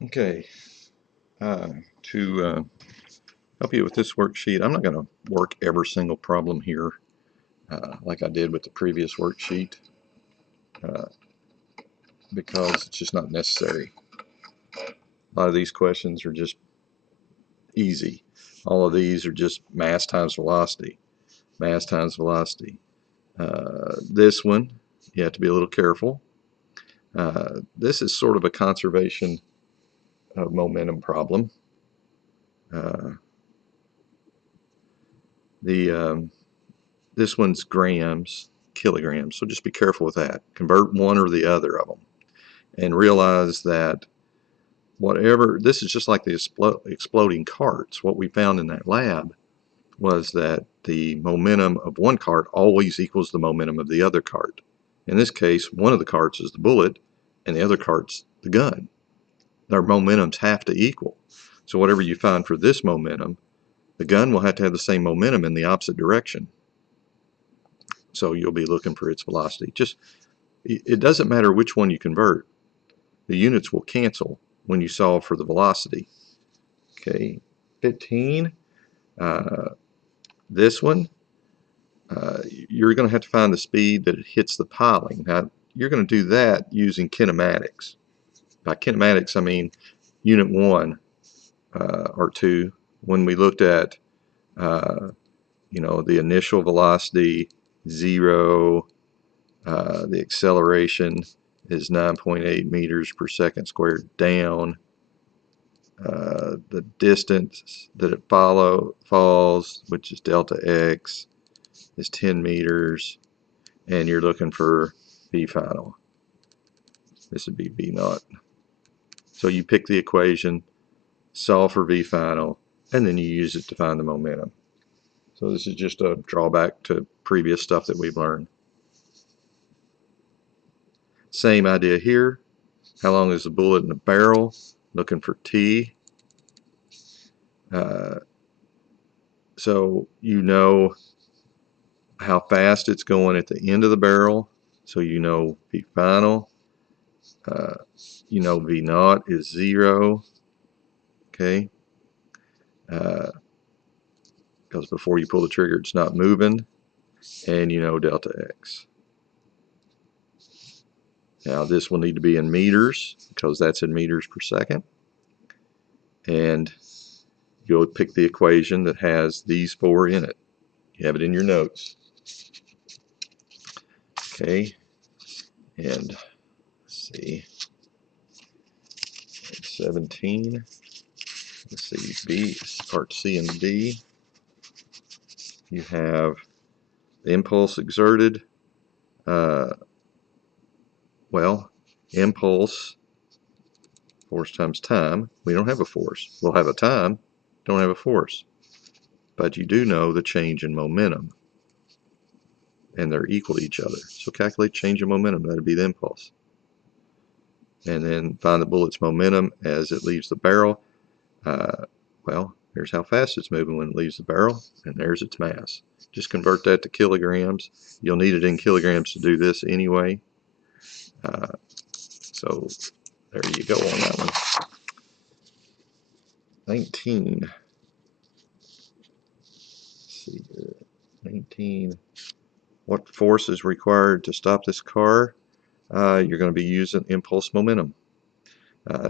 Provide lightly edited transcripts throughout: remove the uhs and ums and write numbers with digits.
Okay, to help you with this worksheet, I'm not going to work every single problem here like I did with the previous worksheet uh, because it's just not necessary. A lot of these questions are just easy. All of these are just mass times velocity, mass times velocity. This one, you have to be a little careful. This is sort of a conservation of momentum problem. Uh, this one's grams, kilograms, so just be careful with that. Convert one or the other of them and realize that whatever, this is just like the exploding carts. What we found in that lab was that the momentum of one cart always equals the momentum of the other cart. In this case, one of the carts is the bullet and the other cart's the gun. Their momentums have to equal. So whatever you find for this momentum, the gun will have to have the same momentum in the opposite direction. So you'll be looking for its velocity. It doesn't matter which one you convert. The units will cancel when you solve for the velocity. Okay, 15. This one, you're going to have to find the speed that it hits the piling. Now, you're going to do that using kinematics. By kinematics, I mean unit 1 or 2. When we looked at, the initial velocity, 0, the acceleration is 9.8 meters per second squared down. The distance that it falls, which is delta x, is 10 meters, and you're looking for V final. This would be V naught. So you pick the equation, solve for V final, and then you use it to find the momentum. So this is just a drawback to previous stuff that we've learned. Same idea here. How long is the bullet in the barrel? Looking for T. So you know how fast it's going at the end of the barrel. So you know V final. You know V naught is 0. Okay. Because before you pull the trigger, it's not moving. And you know delta x. Now this will need to be in meters because that's in meters per second. And you'll pick the equation that has these 4 in it. You have it in your notes. Okay. And let's see. 17. Let's see, B, part C and D. You have the impulse exerted. Impulse, force times time. We don't have a force. We'll have a time, don't have a force. But you do know the change in momentum. And they're equal to each other. So calculate change in momentum. That would be the impulse. And then find the bullet's momentum as it leaves the barrel. Here's how fast it's moving when it leaves the barrel, and there's its mass. Just convert that to kilograms. You'll need it in kilograms to do this anyway. So there you go on that one. 19. Let's see here. 19. What force is required to stop this car? You're going to be using impulse momentum.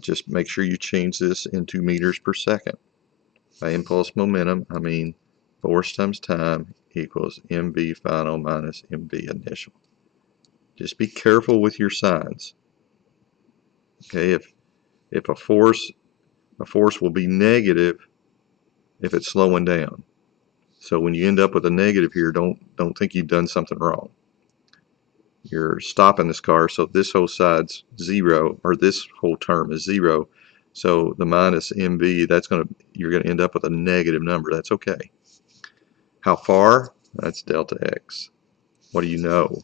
Just make sure you change this into meters per second. By impulse momentum, I mean force times time equals mv final minus mv initial. Just be careful with your signs. Okay, if a force will be negative if it's slowing down. So when you end up with a negative here, don't think you've done something wrong. You're stopping this car, so this whole side's 0, or this whole term is 0. So the minus mv, you're going to end up with a negative number. That's okay. How far? That's delta x. What do you know?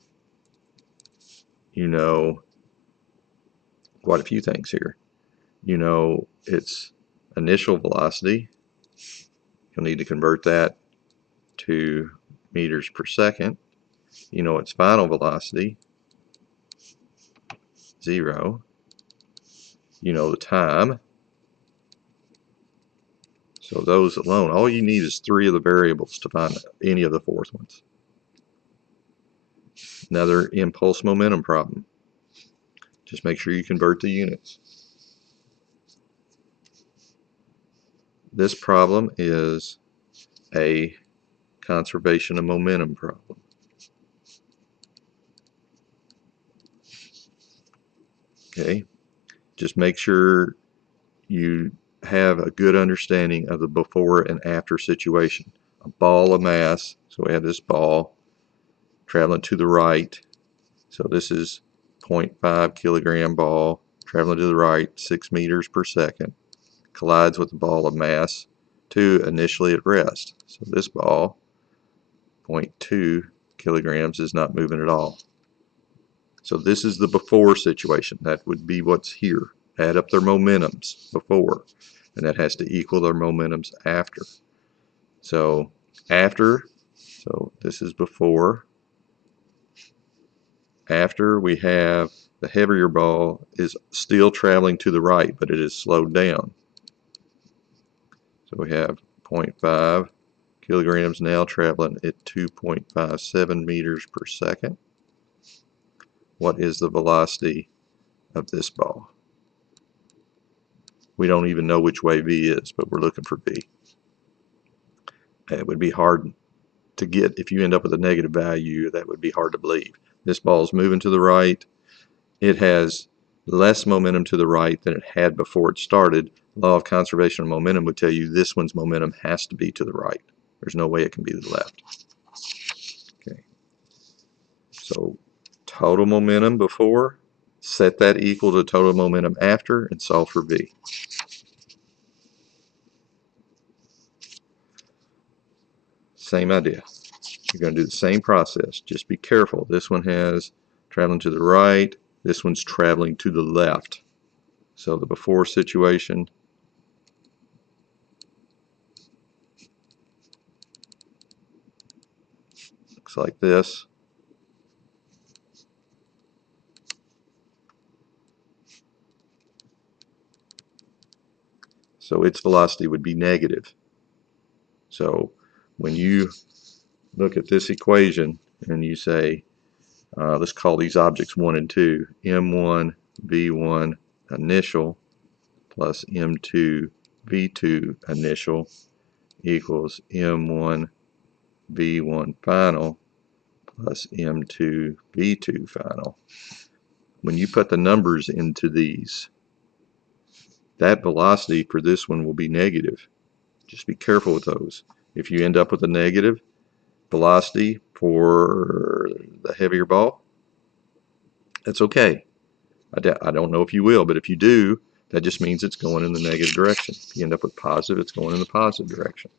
You know quite a few things here. You know its initial velocity. You'll need to convert that to meters per second. You know its final velocity, 0. You know the time. So those alone, all you need is 3 of the variables to find any of the fourth ones. Another impulse momentum problem. Just make sure you convert the units. This problem is a conservation of momentum problem. Okay, just make sure you have a good understanding of the before and after situation. A ball of mass, so we have this ball traveling to the right. So this is 0.5 kilogram ball traveling to the right, 6 meters per second. Collides with the ball of mass 2 initially at rest. So this ball, 0.2 kilograms, is not moving at all. So this is the before situation. That would be what's here. Add up their momentums before, and that has to equal their momentums after. So after, so this is before. After, we have the heavier ball is still traveling to the right, but it is slowed down. So we have 0.5 kilograms now traveling at 2.57 meters per second. What is the velocity of this ball? We don't even know which way V is, but we're looking for V. It would be hard to get, if you end up with a negative value, that would be hard to believe. This ball is moving to the right. It has less momentum to the right than it had before it started. Law of conservation of momentum would tell you this one's momentum has to be to the right. There's no way it can be to the left. Okay. So total momentum before, set that equal to total momentum after, and solve for V. Same idea. You're going to do the same process. Just be careful. This one has traveling to the right. This one's traveling to the left. So the before situation, looks like this. So its velocity would be negative. So when you look at this equation and you say, let's call these objects 1 and 2, M1 V1 initial plus M2 V2 initial equals M1 V1 final plus M2 V2 final. When you put the numbers into these, that velocity for this one will be negative. Just be careful with those. If you end up with a negative velocity for the heavier ball, that's okay. I don't know if you will, but if you do, that just means it's going in the negative direction. If you end up with positive, it's going in the positive direction.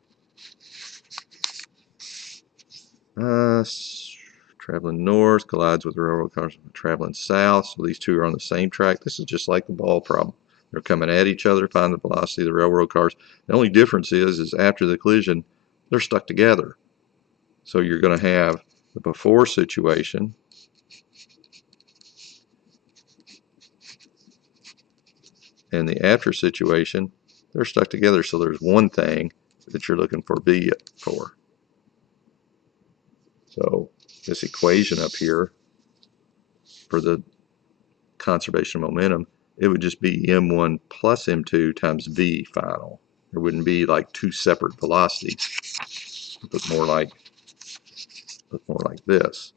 Traveling north, collides with the railroad cars traveling south, so these two are on the same track. This is just like the ball problem. They're coming at each other, find the velocity of the railroad cars. The only difference is after the collision, they're stuck together. So you're going to have the before situation, and the after situation, they're stuck together. So there's one thing that you're looking for V for. So this equation up here for the conservation of momentum, it would just be M1 plus M2 times V final. There wouldn't be like two separate velocities. It look more like this.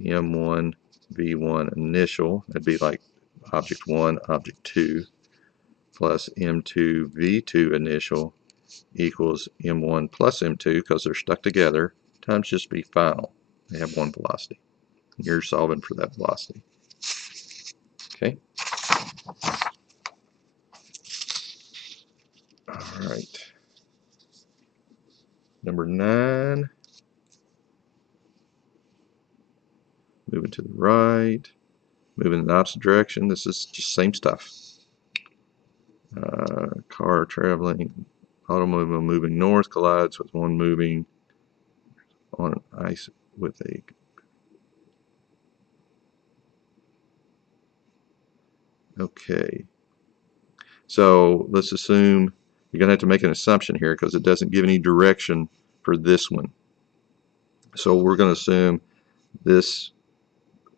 M1 V1 initial, that'd be like object 1, object 2, plus M2 V2 initial equals M1 plus M2, because they're stuck together, times just V final. They have one velocity. You're solving for that velocity. Okay. All right. Number 9. Moving to the right. Moving in the opposite direction. This is just same stuff. Car traveling, automobile moving north collides with one moving on ice with a. Okay. So let's assume you're going to have to make an assumption here because it doesn't give any direction for this one. So we're going to assume this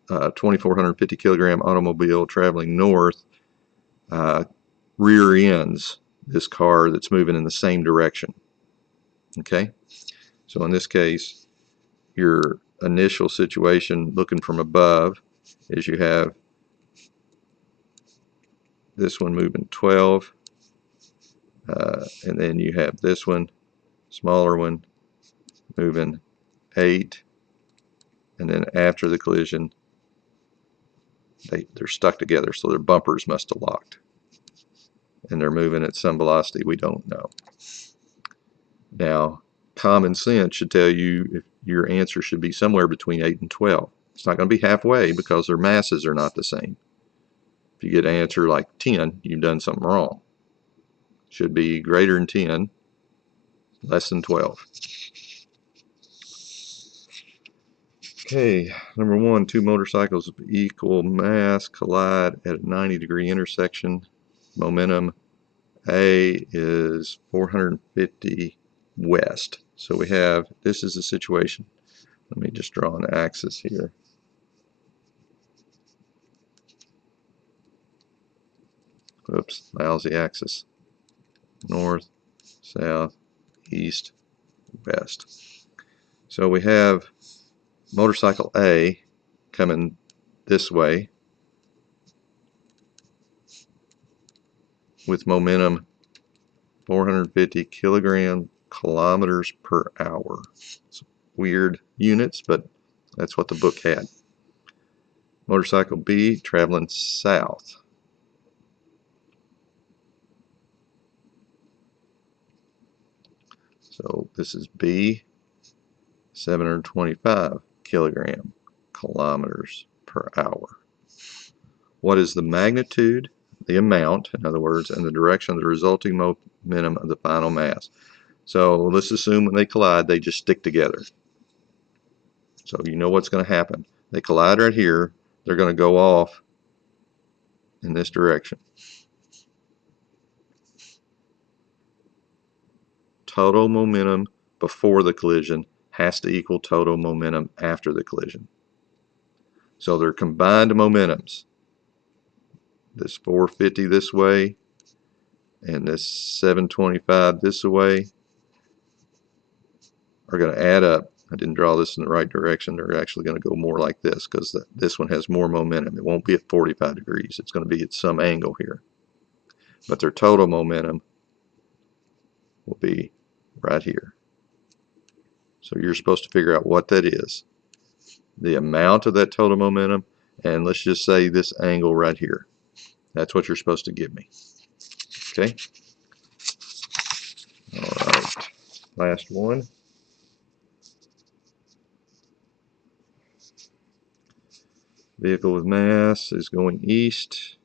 2,450 kilogram automobile traveling north rear ends this car that's moving in the same direction. Okay, so in this case, your initial situation looking from above is you have this one moving 12, and then you have this one, smaller one, moving 8, and then after the collision, they're stuck together, so their bumpers must have locked. And they're moving at some velocity we don't know. Now, common sense should tell you if your answer should be somewhere between 8 and 12. It's not going to be halfway because their masses are not the same. If you get an answer like 10, you've done something wrong. Should be greater than 10, less than 12. Okay, number 1, two motorcycles of equal mass collide at a 90-degree intersection. Momentum A is 450 west. So we have, this is the situation. Let me just draw an axis here. Oops, lousy axis. North, south, east, west. So we have motorcycle A coming this way with momentum 450 kilometers per hour. It's weird units, but that's what the book had. Motorcycle B traveling south. So this is B, 725 kilometers per hour. What is the magnitude, the amount, in other words, and the direction of the resulting momentum of the final mass? So let's assume when they collide, they just stick together. So you know what's going to happen. They collide right here. They're going to go off in this direction. Total momentum before the collision has to equal total momentum after the collision. So they're combined momentums. This 450 this way and this 725 this way are going to add up. I didn't draw this in the right direction. They're actually going to go more like this because this one has more momentum. It won't be at 45 degrees. It's going to be at some angle here. But their total momentum will be right here. So you're supposed to figure out what that is. The amount of that total momentum, and let's just say this angle right here. That's what you're supposed to give me. Okay? All right. Last one. Vehicle with mass is going east,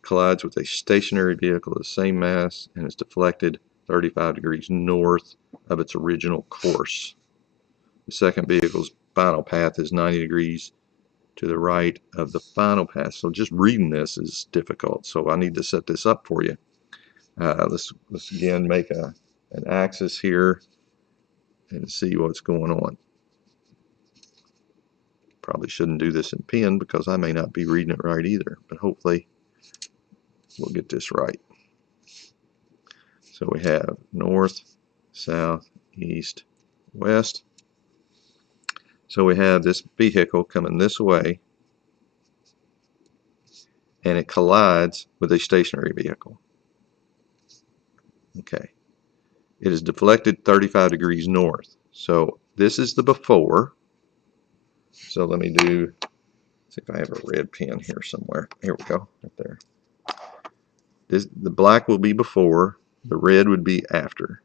collides with a stationary vehicle of the same mass, and is deflected 35 degrees north of its original course. The second vehicle's final path is 90 degrees to the right of the final path. So just reading this is difficult, so I need to set this up for you. Let's again make an axis here and see what's going on. Probably shouldn't do this in pen because I may not be reading it right either, but hopefully we'll get this right. So we have north, south, east, west. So we have this vehicle coming this way, and it collides with a stationary vehicle. Okay. It is deflected 35 degrees north. So this is the before. So let me see if I have a red pen here somewhere. Here we go, right there. The black will be before, the red would be after.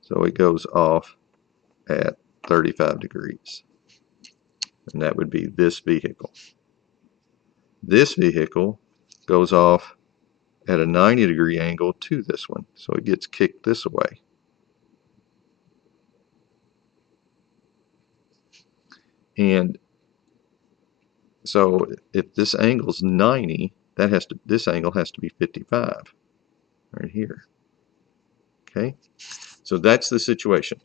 So it goes off at 35 degrees. And that would be this vehicle. This vehicle goes off at a 90-degree angle to this one. So it gets kicked this way. And so if this angle is 90, this angle has to be 55 right here. Okay, so that's the situation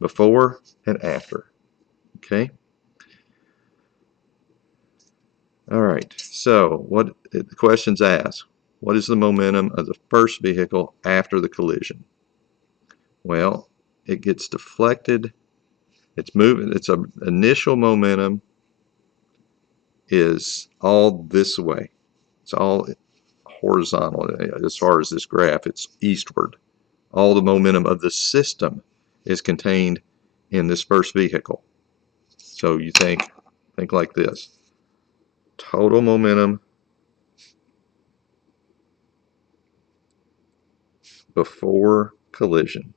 before and after. Okay. All right. So what the questions ask? What is the momentum of the first vehicle after the collision? Well, it gets deflected. It's moving. Its initial momentum is all this way. It's all horizontal. As far as this graph, it's eastward. All the momentum of the system is contained in this first vehicle. So you think like this. Total momentum before collision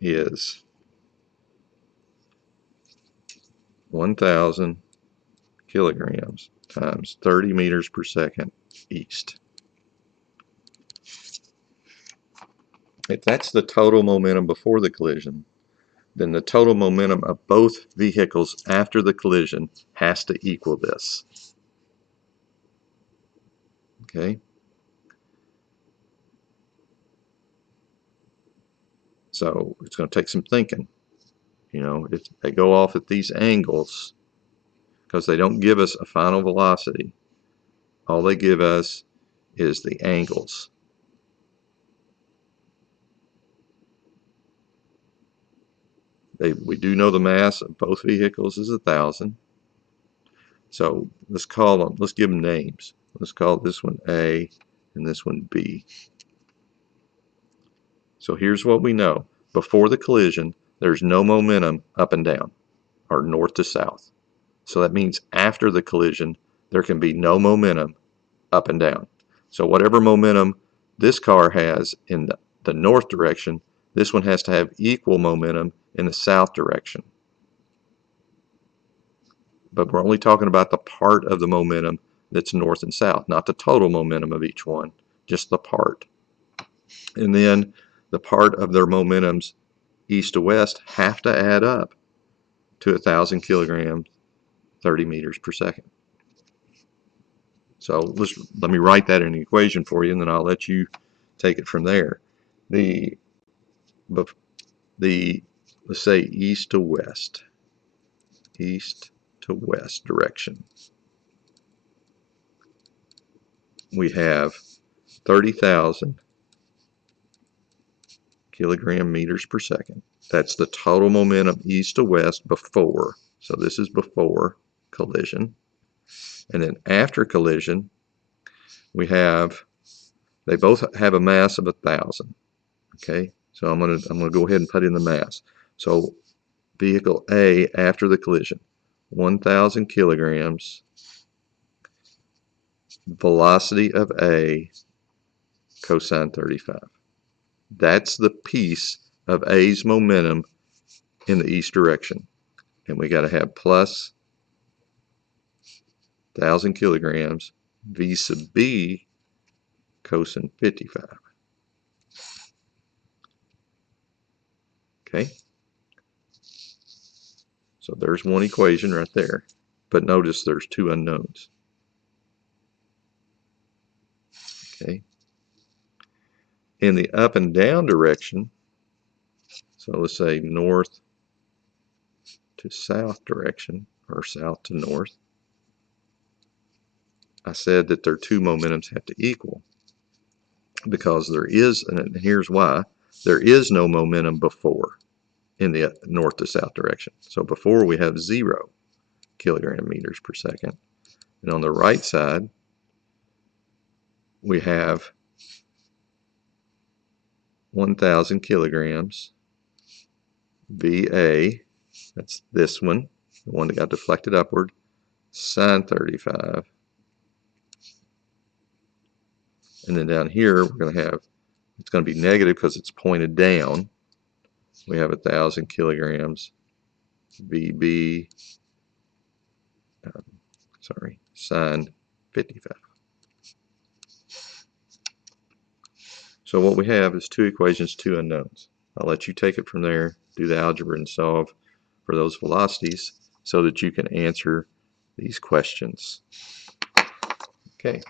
is 1,000 kilograms times 30 meters per second east. If that's the total momentum before the collision, then the total momentum of both vehicles after the collision has to equal this. Okay? So it's going to take some thinking. You know, if they go off at these angles, because they don't give us a final velocity, all they give us is the angles. We do know the mass of both vehicles is 1,000. So let's give them names. Let's call this one A and this one B. So here's what we know. Before the collision, there's no momentum up and down, or north to south. So that means after the collision, there can be no momentum up and down. So whatever momentum this car has in the north direction, this one has to have equal momentum in the south direction. But we're only talking about the part of the momentum that's north and south, not the total momentum of each one, just the part. And then the part of their momentums east to west have to add up to 1,000 kilograms, 30 meters per second. So let me write that in the equation for you, and then I'll let you take it from there. Let's say east to west direction. We have 30,000 kilogram meters per second. That's the total momentum east to west before. So this is before collision. And then after collision, they both have a mass of 1,000. Okay, so I'm gonna go ahead and put in the mass. So vehicle A after the collision, 1,000 kilograms. Velocity of A cosine 35. That's the piece of A's momentum in the east direction. And we got to have plus 1,000 kilograms V sub B cosine 55. Okay? So there's one equation right there. But notice there's two unknowns. Okay? In the up and down direction, so let's say north to south direction, or south to north, I said that their two momentums have to equal, because there is, and here's why, there is no momentum before in the north to south direction. So before we have 0 kilogram meters per second. And on the right side, we have 1,000 kilograms VA, that's this one, the one that got deflected upward, sine 35. And then down here, we're going to have, it's going to be negative because it's pointed down. We have 1,000 kilograms VB, sine 55. So what we have is two equations, two unknowns. I'll let you take it from there, do the algebra and solve for those velocities so that you can answer these questions. Okay.